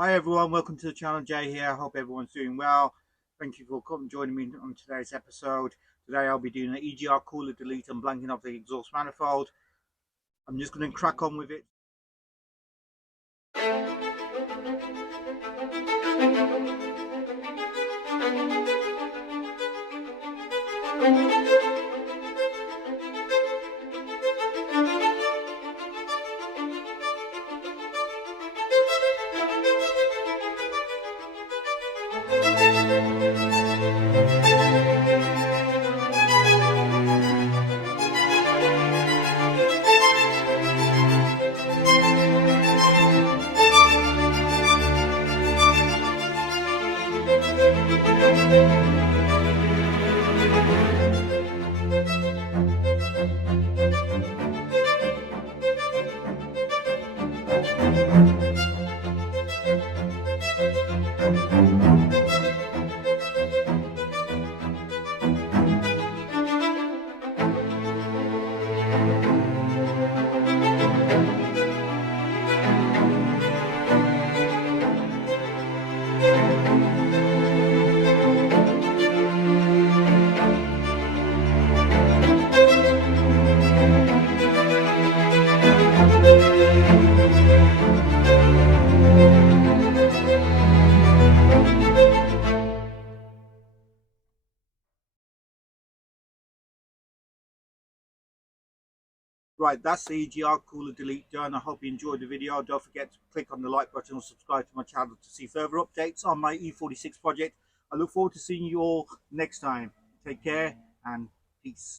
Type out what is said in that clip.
Hi everyone, welcome to the channel. Jay here. I hope everyone's doing well. Thank you for joining me on today's episode. Today I'll be doing an EGR cooler delete and blanking of the exhaust manifold. I'm just going to crack on with it. Right, that's the EGR cooler delete done. I hope you enjoyed the video. Don't forget to click on the like button or subscribe to my channel to see further updates on my E46 project. I look forward to seeing you all next time. Take care and peace.